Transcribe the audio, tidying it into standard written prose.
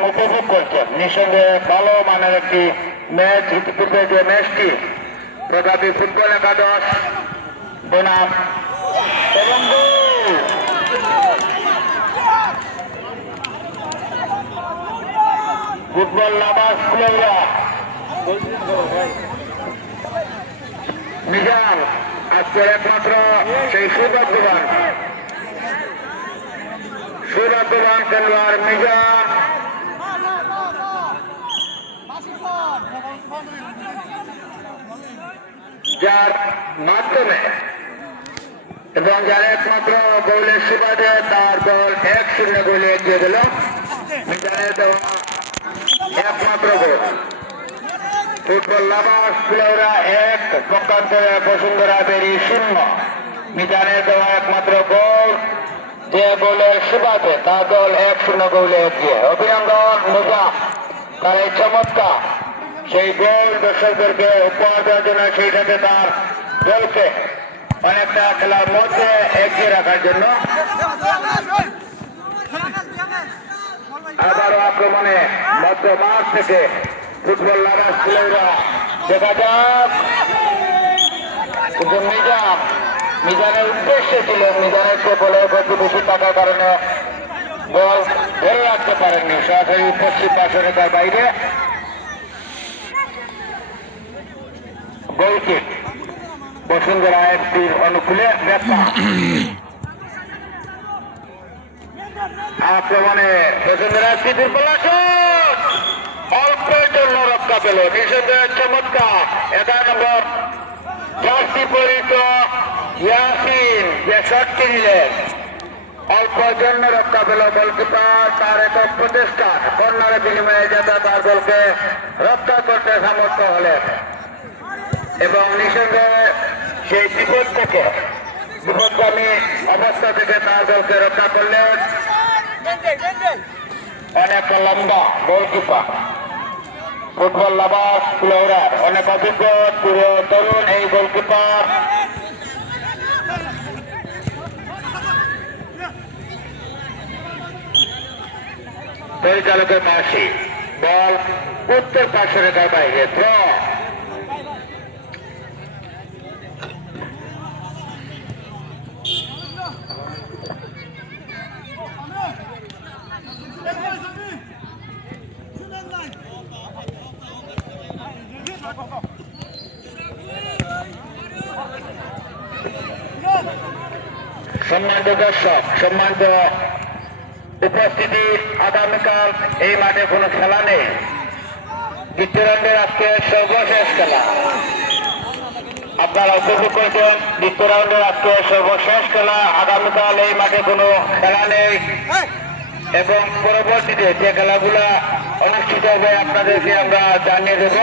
উপভোগ করছেন। নিঃসন্দেহে ভালো মানের একটি ম্যাচ। ইতিপূর্বে যে ম্যাচটি প্রতাপী ফুটবল একাদশ বনাম এবং ফুটবল লাভার্স প্লেয়াররা নিজাম আজকের একমাত্র সেই সৌভাগ্যবান খেলোয়াড় নিজাম, যার মাধ্যমে এবং যার একমাত্র গোলের সুবাদে তার দল 1-0 গোলে এগিয়ে গেল। মিজানের দেওয়া একমাত্র গোল। ফুটবল লাভার্স প্লেয়াররা 1, পক্ষান্তরে বসুন্ধরা বেরি 0। মিজানের দেওয়া একমাত্র গোল, যে গোলের সুবাদে তার দল 1-0 গোলে এগিয়ে। অভিনন্দন নিজাম, তার এই চমৎকার সেই গোল দর্শকদেরকে উপহার দেওয়ার জন্য, সেই সাথে তার দলকে অনেকটা খেলার মধ্যে এগিয়ে রাখার জন্য। আবারও আক্রমণে মধ্য মাঠ থেকে ফুটবল লাভার্স প্লেয়াররা দেখা যাক। কিন্তু মিজানের উদ্দেশ্যে ছিলেন, মিজানের বলের গতি বেশি থাকার কারণে বল ধরে রাখতে পারেননি। সরাসরি পশ্চিম পার্শ্বরেখার বাইরে গোলকিক বসুন্ধরা এফসির অনুকূলে ব্যাখ্যা। আক্রমণে বসুন্ধরা এফসি দুর্বল অল্পের জন্য রক্ষা পেল। নিঃসন্দেহে চমৎকার 11 নম্বর জার্সি পরিত ইয়াসিন যে শটটি নিলেন, অল্প জন্য রক্ষা পেল গোলকিপার। তার একক প্রচেষ্টা কর্নারের বিনিময়ে যাতে তার দলকে রক্ষা করতে সামর্থ্য হলেন এবং নিঃসন্দেহে সেই বিপদগামী অবস্থা থেকে তার দলকে রক্ষা করলেন অনেক লম্বা গোলকিপার। ফুটবল লাভার্স প্লেয়ার অনেক অভিজ্ঞ তরুণ এই গোলকিপার। পরিচালকের পাশে বল উত্তর পার্শ্ব রেখার বাইরে ড্র। সম্মানিত দর্শক, সম্মানিত উপস্থিতি, আগামীকাল এই মাঠে কোনো খেলা নেই। দ্বিতীয় রাউন্ডের আজকে সর্বশেষ খেলা আপনারা উপভোগ করছেন। দ্বিতীয় রাউন্ডের আজকে সর্বশেষ খেলা। আগামীকাল এই মাঠে কোনো খেলা নেই এবং পরবর্তীতে যে খেলাগুলা অনুষ্ঠিত হবে আপনাদেরকে আমরা জানিয়ে দেব।